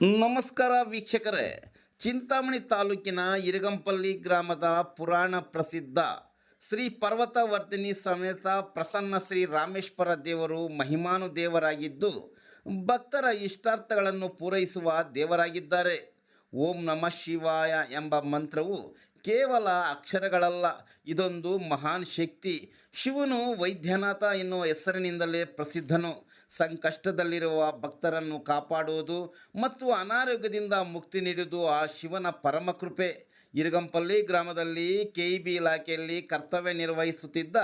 ನಮಸ್ಕಾರ ವೀಕ್ಷಕರೇ, ಚಿಂತಾಮಣಿ ತಾಲೂಕಿನ ಇರಗಂಪಲ್ಲಿ ಗ್ರಾಮದ ಪುರಾಣ ಪ್ರಸಿದ್ಧ ಶ್ರೀ ಪರ್ವತವರ್ಧಿನಿ ಸಮೇತ ಪ್ರಸನ್ನ ಶ್ರೀ ರಾಮೇಶ್ವರ ದೇವರು ಮಹಿಮಾನು ದೇವರಾಗಿದ್ದು ಭಕ್ತರ ಇಷ್ಟಾರ್ಥಗಳನ್ನು ಪೂರೈಸುವ ದೇವರಾಗಿದ್ದಾರೆ. ಓಂ ನಮಃ ಶಿವಾಯ ಎಂಬ ಮಂತ್ರವು ಕೇವಲ ಅಕ್ಷರಗಳಲ್ಲ, ಇದೊಂದು ಮಹಾನ್ ಶಕ್ತಿ. ಶಿವನು ವೈದ್ಯನಾಥ ಎನ್ನುವ ಹೆಸರಿನಿಂದಲೇ ಪ್ರಸಿದ್ಧನು. ಸಂಕಷ್ಟದಲ್ಲಿರುವ ಭಕ್ತರನ್ನು ಕಾಪಾಡುವುದು ಮತ್ತು ಅನಾರೋಗ್ಯದಿಂದ ಮುಕ್ತಿ ನೀಡುವುದು ಆ ಶಿವನ ಪರಮಕೃಪೆ. ಇರಗಂಪಲ್ಲಿ ಗ್ರಾಮದಲ್ಲಿ ಕೆಇಬಿ ಇಲಾಖೆಯಲ್ಲಿ ಕರ್ತವ್ಯ ನಿರ್ವಹಿಸುತ್ತಿದ್ದ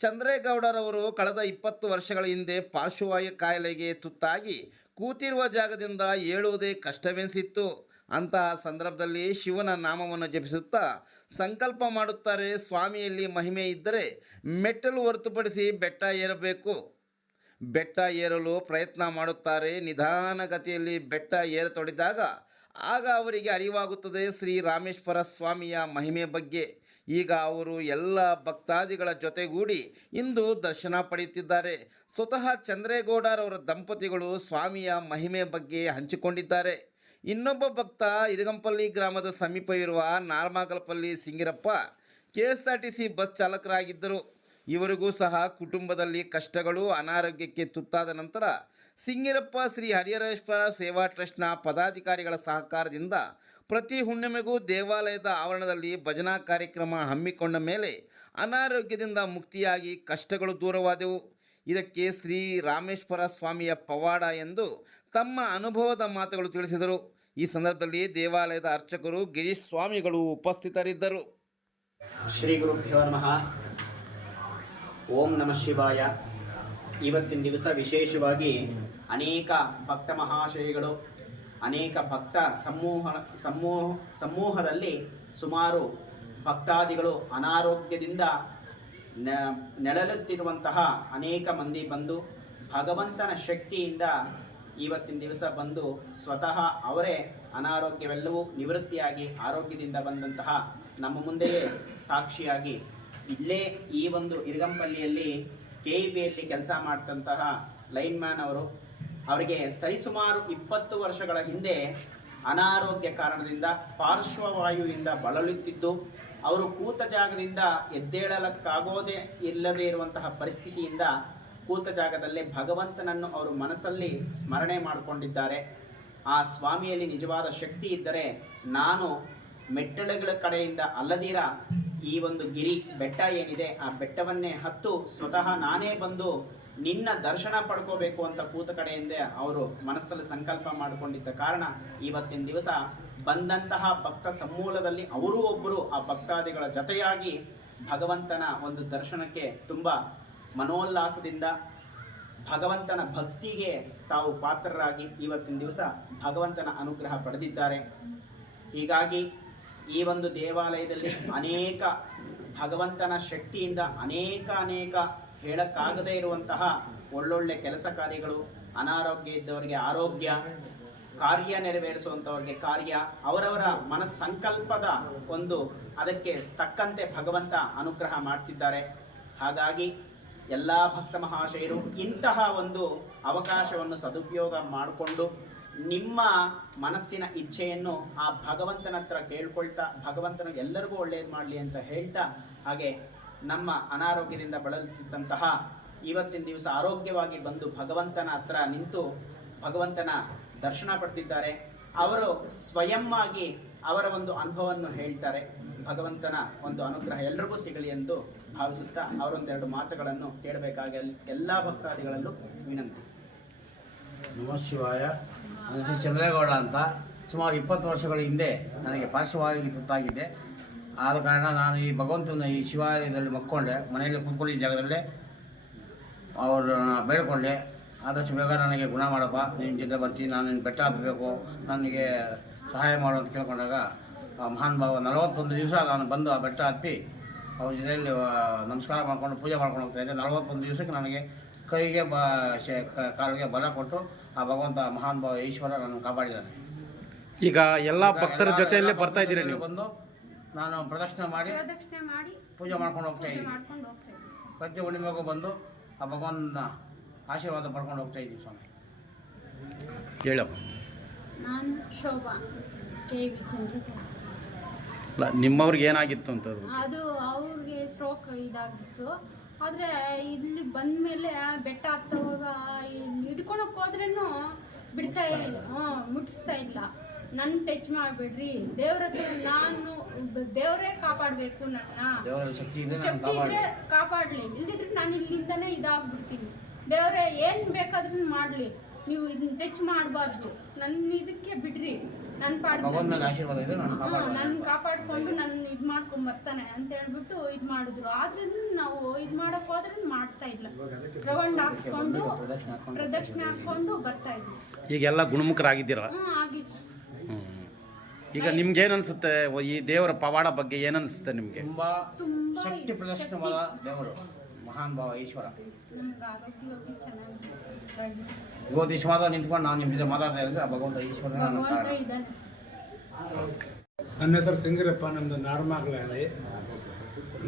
ಚಂದ್ರೇಗೌಡರವರು ಕಳೆದ 20 ವರ್ಷಗಳ ಹಿಂದೆ ಪಾರ್ಶ್ವವಾಯು ಕಾಯಿಲೆಗೆ ತುತ್ತಾಗಿ ಕೂತಿರುವ ಜಾಗದಿಂದ ಏಳುವುದೇ ಕಷ್ಟವೆನಿಸಿತ್ತು. ಅಂತಹ ಸಂದರ್ಭದಲ್ಲಿ ಶಿವನ ನಾಮವನ್ನು ಜಪಿಸುತ್ತಾ ಸಂಕಲ್ಪ ಮಾಡುತ್ತಾರೆ, ಸ್ವಾಮಿಯಲ್ಲಿ ಮಹಿಮೆ ಇದ್ದರೆ ಮೆಟ್ಟಲು ಹೊರತುಪಡಿಸಿ ಬೆಟ್ಟ ಏರಬೇಕು. ಬೆಟ್ಟ ಏರಲು ಪ್ರಯತ್ನ ಮಾಡುತ್ತಾರೆ. ನಿಧಾನಗತಿಯಲ್ಲಿ ಬೆಟ್ಟ ಏರತೊಡಗಿದಾಗ ಆಗ ಅವರಿಗೆ ಅರಿವಾಗುತ್ತದೆ ಶ್ರೀ ರಾಮೇಶ್ವರ ಸ್ವಾಮಿಯ ಮಹಿಮೆ ಬಗ್ಗೆ. ಈಗ ಅವರು ಎಲ್ಲ ಭಕ್ತಾದಿಗಳ ಜೊತೆಗೂಡಿ ಇಂದು ದರ್ಶನ ಪಡೆಯುತ್ತಿದ್ದಾರೆ. ಸ್ವತಃ ಚಂದ್ರೇಗೌಡರವರ ದಂಪತಿಗಳು ಸ್ವಾಮಿಯ ಮಹಿಮೆ ಬಗ್ಗೆ ಹಂಚಿಕೊಂಡಿದ್ದಾರೆ. ಇನ್ನೊಬ್ಬ ಭಕ್ತ ಇರಗಂಪಲ್ಲಿ ಗ್ರಾಮದ ಸಮೀಪವಿರುವ ನಾರ್ಮಾಗಲಪಲ್ಲಿ ಸಿಂಗಿರಪ್ಪ KSRTC ಬಸ್ ಚಾಲಕರಾಗಿದ್ದರು. ಇವರಿಗೂ ಸಹ ಕುಟುಂಬದಲ್ಲಿ ಕಷ್ಟಗಳು, ಅನಾರೋಗ್ಯಕ್ಕೆ ತುತ್ತಾದ ನಂತರ ಸಿಂಗಿರಪ್ಪ ಶ್ರೀ ಹರಿಹರೇಶ್ವರ ಸೇವಾ ಟ್ರಸ್ಟ್ನ ಪದಾಧಿಕಾರಿಗಳ ಸಹಕಾರದಿಂದ ಪ್ರತಿ ಹುಣ್ಣಿಮೆಗೂ ದೇವಾಲಯದ ಆವರಣದಲ್ಲಿ ಭಜನಾ ಕಾರ್ಯಕ್ರಮ ಹಮ್ಮಿಕೊಂಡ ಮೇಲೆ ಅನಾರೋಗ್ಯದಿಂದ ಮುಕ್ತಿಯಾಗಿ ಕಷ್ಟಗಳು ದೂರವಾದವು. ಇದಕ್ಕೆ ಶ್ರೀ ರಾಮೇಶ್ವರ ಸ್ವಾಮಿಯ ಪವಾಡ ಎಂದು ತಮ್ಮ ಅನುಭವದ ಮಾತುಗಳು ತಿಳಿಸಿದರು. ಈ ಸಂದರ್ಭದಲ್ಲಿ ದೇವಾಲಯದ ಅರ್ಚಕರು ಗಿರೀಶ್ ಸ್ವಾಮಿಗಳು ಉಪಸ್ಥಿತರಿದ್ದರು. ಶ್ರೀ ಗುರುಭ್ಯೋ ನಮಃ. ಓಂ ನಮಃ ಶಿವಾಯ. ಇವತ್ತಿನ ದಿವಸ ವಿಶೇಷವಾಗಿ ಅನೇಕ ಭಕ್ತ ಮಹಾಶಯಗಳು, ಅನೇಕ ಭಕ್ತ ಸಮೂಹದಲ್ಲಿ ಸುಮಾರು ಭಕ್ತಾದಿಗಳು ಅನಾರೋಗ್ಯದಿಂದ ನೆಳಲುತ್ತಿರುವಂತಹ ಅನೇಕ ಮಂದಿ ಬಂದು ಭಗವಂತನ ಶಕ್ತಿಯಿಂದ ಇವತ್ತಿನ ದಿವಸ ಬಂದು ಸ್ವತಃ ಅವರೇ ಅನಾರೋಗ್ಯವೆಲ್ಲವೂ ನಿವೃತ್ತಿಯಾಗಿ ಆರೋಗ್ಯದಿಂದ ಬಂದಂತಹ ನಮ್ಮ ಮುಂದೆಯೇ ಸಾಕ್ಷಿಯಾಗಿ ಇಲ್ಲೇ ಈ ಒಂದು ಇರಗಂಪಲ್ಲಿಯಲ್ಲಿ KEBಯಲ್ಲಿ ಕೆಲಸ ಮಾಡ್ತಂತಹ ಲೈನ್ಮ್ಯಾನ್ ಅವರಿಗೆ ಸರಿಸುಮಾರು 20 ವರ್ಷಗಳ ಹಿಂದೆ ಅನಾರೋಗ್ಯ ಕಾರಣದಿಂದ ಪಾರ್ಶ್ವವಾಯುವಿಂದ ಬಳಲುತ್ತಿದ್ದು ಅವರು ಕೂತ ಜಾಗದಿಂದ ಎದ್ದೇಳಲಕ್ಕಾಗೋದೇ ಇಲ್ಲದೇ ಇರುವಂತಹ ಪರಿಸ್ಥಿತಿಯಿಂದ ಕೂತ ಜಾಗದಲ್ಲೇ ಭಗವಂತನನ್ನು ಅವರು ಮನಸ್ಸಲ್ಲಿ ಸ್ಮರಣೆ ಮಾಡಿಕೊಂಡಿದ್ದಾರೆ. ಆ ಸ್ವಾಮಿಯಲ್ಲಿ ನಿಜವಾದ ಶಕ್ತಿ ಇದ್ದರೆ ನಾನು ಮೆಟ್ಟಳುಗಳ ಕಡೆಯಿಂದ ಅಲ್ಲದಿರ ಈ ಒಂದು ಬೆಟ್ಟ ಏನಿದೆ ಆ ಬೆಟ್ಟವನ್ನೇ ಹತ್ತು ಸ್ವತಃ ನಾನೇ ಬಂದು ನಿನ್ನ ದರ್ಶನ ಪಡ್ಕೋಬೇಕು ಅಂತ ಕೂತ ಕಡೆಯಿಂದ ಅವರು ಮನಸ್ಸಲ್ಲಿ ಸಂಕಲ್ಪ ಮಾಡಿಕೊಂಡಿದ್ದ ಕಾರಣ ಇವತ್ತಿನ ದಿವಸ ಬಂದಂತಹ ಭಕ್ತ ಸಮೂಲದಲ್ಲಿ ಅವರೂ ಒಬ್ಬರು ಆ ಭಕ್ತಾದಿಗಳ ಜೊತೆಯಾಗಿ ಭಗವಂತನ ಒಂದು ದರ್ಶನಕ್ಕೆ ತುಂಬ ಮನೋಲ್ಲಾಸದಿಂದ ಭಗವಂತನ ಭಕ್ತಿಗೆ ತಾವು ಪಾತ್ರರಾಗಿ ಇವತ್ತಿನ ದಿವಸ ಭಗವಂತನ ಅನುಗ್ರಹ ಪಡೆದಿದ್ದಾರೆ. ಹೀಗಾಗಿ ಈ ಒಂದು ದೇವಾಲಯದಲ್ಲಿ ಅನೇಕ ಭಗವಂತನ ಶಕ್ತಿಯಿಂದ ಅನೇಕ ಹೇಳಕ್ಕಾಗದೇ ಇರುವಂತಹ ಒಳ್ಳೊಳ್ಳೆ ಕೆಲಸ ಕಾರ್ಯಗಳು, ಅನಾರೋಗ್ಯ ಇದ್ದವರಿಗೆ ಆರೋಗ್ಯ, ಕಾರ್ಯ ನೆರವೇರಿಸುವಂಥವ್ರಿಗೆ ಕಾರ್ಯ, ಅವರವರ ಮನಸ್ಸಂಕಲ್ಪದ ಒಂದು ಅದಕ್ಕೆ ತಕ್ಕಂತೆ ಭಗವಂತ ಅನುಗ್ರಹ ಮಾಡ್ತಿದ್ದಾರೆ. ಹಾಗಾಗಿ ಎಲ್ಲ ಭಕ್ತ ಮಹಾಶಯರು ಇಂತಹ ಒಂದು ಅವಕಾಶವನ್ನು ಸದುಪಯೋಗ ಮಾಡಿಕೊಂಡು ನಿಮ್ಮ ಮನಸ್ಸಿನ ಇಚ್ಛೆಯನ್ನು ಆ ಭಗವಂತನ ಹತ್ರ ಕೇಳ್ಕೊಳ್ತಾ ಭಗವಂತನು ಎಲ್ಲರಿಗೂ ಒಳ್ಳೆಯದು ಮಾಡಲಿ ಅಂತ ಹೇಳ್ತಾ, ಹಾಗೆ ನಮ್ಮ ಅನಾರೋಗ್ಯದಿಂದ ಬಳಲುತ್ತಿದ್ದಂತಹ ಇವತ್ತಿನ ದಿವಸ ಆರೋಗ್ಯವಾಗಿ ಬಂದು ಭಗವಂತನ ಹತ್ರ ನಿಂತು ಭಗವಂತನ ದರ್ಶನ ಪಡೆದಿದ್ದಾರೆ. ಅವರು ಸ್ವಯಂ ಆಗಿ ಅವರ ಒಂದು ಅನುಭವವನ್ನು ಹೇಳ್ತಾರೆ. ಭಗವಂತನ ಒಂದು ಅನುಗ್ರಹ ಎಲ್ರಿಗೂ ಸಿಗಲಿ ಎಂದು ಭಾವಿಸುತ್ತಾ ಅವರೊಂದೆರಡು ಮಾತುಗಳನ್ನು ಕೇಳಬೇಕಾಗಿ ಎಲ್ಲ ಭಕ್ತಾದಿಗಳಲ್ಲೂ ವಿನಂತಿ. ನಮಃ ಶಿವಾಯ. ನನ್ನ ಚಂದ್ರೇಗೌಡ ಅಂತ. ಸುಮಾರು 20 ವರ್ಷಗಳ ಹಿಂದೆ ನನಗೆ ಪಾರ್ಶ್ವವಾಯುವಿಗೆ ತುತ್ತಾಗಿದ್ದೆ. ಆದ ಕಾರಣ ನಾನು ಈ ಭಗವಂತನ ಈ ಶಿವಾಲಯದಲ್ಲಿ ಮಕ್ಕೊಂಡೆ, ಮನೆಯಲ್ಲಿ ಕೂತ್ಕೊಂಡು ಈ ಜಾಗದಲ್ಲೇ ಅವ್ರನ್ನ ಬೇಡ್ಕೊಂಡೆ, ಆದಷ್ಟು ಬೇಗ ನನಗೆ ಗುಣ ಮಾಡಪ್ಪ, ನಿನ್ನ ಜೊತೆ ಬರ್ತೀನಿ, ನಾನು ನಿನ್ನ ಬೆಟ್ಟ ಹತ್ತಬೇಕು, ನನಗೆ ಸಹಾಯ ಮಾಡು ಅಂತ ಕೇಳ್ಕೊಂಡಾಗ ಮಹಾನ್ ಭಾವ 41 ದಿವಸ ನಾನು ಬಂದು ಆ ಬೆಟ್ಟ ಹತ್ತಿ ಅವ್ರ ಜೊತೆಯಲ್ಲಿ ನಮಸ್ಕಾರ ಮಾಡ್ಕೊಂಡು ಪೂಜೆ ಮಾಡ್ಕೊಂಡು ಹೋಗ್ತಾಯಿದ್ದೆ. 41 ದಿವಸಕ್ಕೆ ನನಗೆ ಕೈಗೆ ಕಾಲಿಗೆ ಬಲ ಕೊಟ್ಟು ಆ ಭಗವಂತ ಮಹಾನ್ ಭಾವ ಈಶ್ವರ ನನ್ನ ಕಾಪಾಡಿದ್ದಾನೆ. ಈಗ ಎಲ್ಲ ಭಕ್ತರ ಜೊತೆಯಲ್ಲೇ ಬರ್ತಾ ಇದ್ದೀರಾ ನೀವು? ಬಂದು ನಾನು ಪ್ರದಕ್ಷಿಣೆ ಮಾಡಿ ಪೂಜೆ ಮಾಡ್ಕೊಂಡು ಹೋಗ್ತಾ ಇದ್ದೀನಿ. ಪ್ರತಿ ಹುಣ್ಣಿಮೆಗೂ ಬಂದು ಆ ಭಗವಂತನ ಆಶೀರ್ವಾದ ಪಡ್ಕೊಂಡು ಹೋಗ್ತಾ ಇದ್ದೀವಿ ಸ್ವಾಮಿ. ಹೇಳಪ್ಪ. ನಾನು ಶೋಭಾ ಕೆ ವಿ ಚಂದ್ರಪ್ಪ. ಅಲ್ಲ ನಿಮ್ಮವ್ರಿಗೆ ಏನಾಗಿತ್ತು ಅಂತಂದ್ರು? ಅದು ಅವ್ರಿಗೆ ಸ್ಟ್ರೋಕ್ ಇದಾಗಿತ್ತು. ಆದರೆ ಇಲ್ಲಿ ಬಂದ ಮೇಲೆ ಬೆಟ್ಟ ಹತ್ತುವಾಗ ಹಿಡ್ಕೊಳಕ್ಕೆ ಹೋದ್ರೂ ಬಿಡ್ತಾ ಇಲ್ಲ, ಮುಟ್ಟಿಸ್ತಾ ಇಲ್ಲ. ನನ್ನ ಟಚ್ ಮಾಡಬೇಡ್ರಿ, ದೇವ್ರ ಹತ್ರ ನಾನು ದೇವರೇ ಕಾಪಾಡಬೇಕು, ನನ್ನ ಶಕ್ತಿ ಇದ್ರೆ ಕಾಪಾಡಲಿ, ಇಲ್ದಿದ್ರೆ ನಾನು ಇಲ್ಲಿಂದನೇ ಇದಾಗ್ಬಿಡ್ತೀನಿ. ದೇವರೇ ಏನು ಬೇಕಾದ್ರೂ ಮಾಡಲಿ, ನೀವು ಇದನ್ನ ಟಚ್ ಮಾಡಬಾರ್ದು, ನನ್ನ ಇದಕ್ಕೆ ಬಿಡ್ರಿ, ನನ್ನ ನನ್ನ ಕಾಪಾಡ್ಕೊಂಡು ನನ್ನ ಇದು ಮಾಡ್ಕೊಂಡ್ ಬರ್ತಾನೆ ಅಂತ ಹೇಳ್ಬಿಟ್ಟು ಇದು ಮಾಡಿದ್ರು. ಆದ್ರೂ ನಾವು ಇದು ಮಾಡಕ್ ಹೋದ್ರೆ ಮಾಡ್ತಾ ಇಲ್ಲ. ರೌಂಡ್ ಹಾಕ್ಸ್ಕೊಂಡು ಪ್ರದಕ್ಷಿಣೆ ಹಾಕೊಂಡು ಬರ್ತಾ ಇದ್ವಿ. ಈಗೆಲ್ಲ ಗುಣಮುಖರಾಗಿದ್ದೀರಾ? ಆಗಿತ್ತು. ಈಗ ನಿಮ್ಗೆ ಏನ್ ಅನ್ಸುತ್ತೆ ಈ ದೇವರ ಪವಾಡ ಬಗ್ಗೆ ಏನ್ ಅನ್ಸುತ್ತೆ ನಿಮ್ಗೆ? ತುಂಬಾ ಶಕ್ತಿ ಪ್ರದರ್ಶನವಾದ ದೇವರು, ಮಹಾನ್ ಭಾವ ಈಶ್ವರ. ನಮ್ಗೆ ಆರೋಗ್ಯವಾಗಿ ಚೆನ್ನಾಗಿ ಇವತ್ತು ಇಷ್ಟವಾದ ನಿಂತ್ಕೊಂಡು ನಾವು ನಿಮ್ಮ ಜೊತೆ ಮಾತಾಡ್ತಾ ಇದ್ರೆ ಭಗವಂತ ಈಶ್ವರ ಇದ್ದಾನೆ. ನನ್ನ ಹೆಸರು ಸಿಂಗಿರಪ್ಪ, ನಮ್ಮದು ನಾರ್ಮಾಗ್ಲಲ್ಲಿ.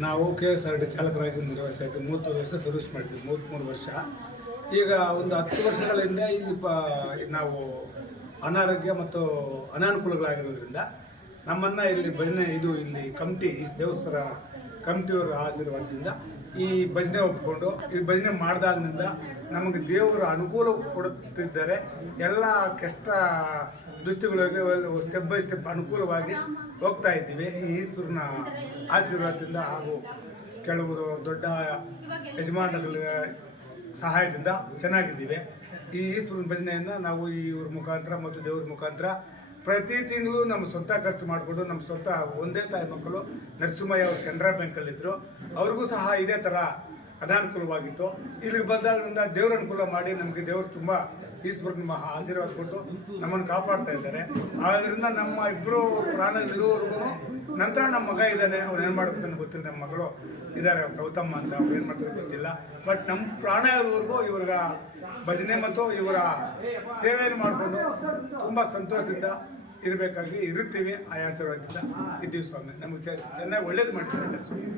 ನಾವು KSRT ಚಾಲಕರಾಗಿ ನಿರ್ವಹಿಸಾಯಿತು. 30 ವರ್ಷ ಸರ್ವಿಸ್ ಮಾಡಿದ್ವಿ, 33 ವರ್ಷ. ಈಗ ಒಂದು 10 ವರ್ಷಗಳ ಹಿಂದೆ ಇಲ್ಲಿ ನಾವು ಅನಾರೋಗ್ಯ ಮತ್ತು ಅನಾನುಕೂಲಗಳಾಗಿರೋದ್ರಿಂದ ನಮ್ಮನ್ನು ಇಲ್ಲಿ ಭಜನೆ ಇಲ್ಲಿ ಕಮಿಟಿ, ಈ ದೇವಸ್ಥಾನ ಕಮಿಟಿಯವರ ಆಶೀರ್ವಾದದಿಂದ ಈ ಭಜನೆ ಒಪ್ಪಿಕೊಂಡು ಈ ಭಜನೆ ಮಾಡಿದಾಗಿನಿಂದ ನಮಗೆ ದೇವರು ಅನುಕೂಲ ಕೊಡುತ್ತಿದ್ದಾರೆ. ಎಲ್ಲ ಕಷ್ಟ ದೃಷ್ಟಿಗಳಿಗೆ ಸ್ಟೆಪ್ ಬೈ ಸ್ಟೆಪ್ ಅನುಕೂಲವಾಗಿ ಹೋಗ್ತಾ ಇದ್ದೀವಿ. ಈ ಈಶ್ವರನ ಆಶೀರ್ವಾದದಿಂದ ಹಾಗೂ ಕೆಲವರು ದೊಡ್ಡ ಯಜಮಾನಗಳ ಸಹಾಯದಿಂದ ಚೆನ್ನಾಗಿದ್ದೀವಿ. ಈ ಈಶ್ವರನ ಭಜನೆಯನ್ನು ನಾವು ಇವ್ರ ಮುಖಾಂತರ ಮತ್ತು ದೇವ್ರ ಮುಖಾಂತರ ಪ್ರತಿ ತಿಂಗಳು ನಮ್ಮ ಸ್ವಂತ ಖರ್ಚು ಮಾಡಿಕೊಂಡು ನಮ್ಮ ಸ್ವಂತ ಒಂದೇ ತಾಯಿ ಮಕ್ಕಳು ನರಸಿಂಹಯ್ಯ ಅವರು ಕೆನರಾ ಬ್ಯಾಂಕಲ್ಲಿದ್ದರು, ಅವ್ರಿಗೂ ಸಹ ಇದೇ ಥರ ಅನಾನುಕೂಲವಾಗಿತ್ತು. ಇಲ್ಲಿಗೆ ಬಂದಾಗಿನಿಂದ ದೇವ್ರ ಅನುಕೂಲ ಮಾಡಿ ನಮಗೆ ದೇವರು ತುಂಬ ಈಶ್ವರನ ಆಶೀರ್ವಾದ ಕೊಟ್ಟು ನಮ್ಮನ್ನು ಕಾಪಾಡ್ತಾ ಇದ್ದಾರೆ. ಆದ್ದರಿಂದ ನಮ್ಮ ಇಬ್ಬರು ಪ್ರಾಣದಲ್ಲಿರುವವರೆಗೂ ನಂತರ ನಮ್ಮ ಮಗ ಇದ್ದಾನೆ, ಅವ್ರು ಏನು ಮಾಡ್ಕೊತಾನೆ ಗೊತ್ತಿಲ್ಲ. ನಮ್ಮ ಮಗಳು ಇದ್ದಾರೆ ಗೌತಮ್ಮ ಅಂತ, ಅವ್ರು ಏನು ಮಾಡ್ತಾರೆ ಗೊತ್ತಿಲ್ಲ. ಬಟ್ ನಮ್ಮ ಪ್ರಾಣ ಇರೋವರೆಗೂ ಇವ್ರ ಭಜನೆ ಮತ್ತು ಇವರ ಸೇವೆಯನ್ನು ಮಾಡಿಕೊಂಡು ತುಂಬ ಸಂತೋಷದಿಂದ ಇರಬೇಕಾಗಿ ಇರುತ್ತೀವಿ. ಆ ಆಶೀರ್ವಾದದಿಂದ ಇದ್ದೀವಿ ಸ್ವಾಮಿ. ನಮಗೆ ಚೆನ್ನಾಗಿ ಒಳ್ಳೇದು ಮಾಡ್ತಾರೆ ಸ್ವಾಮಿ.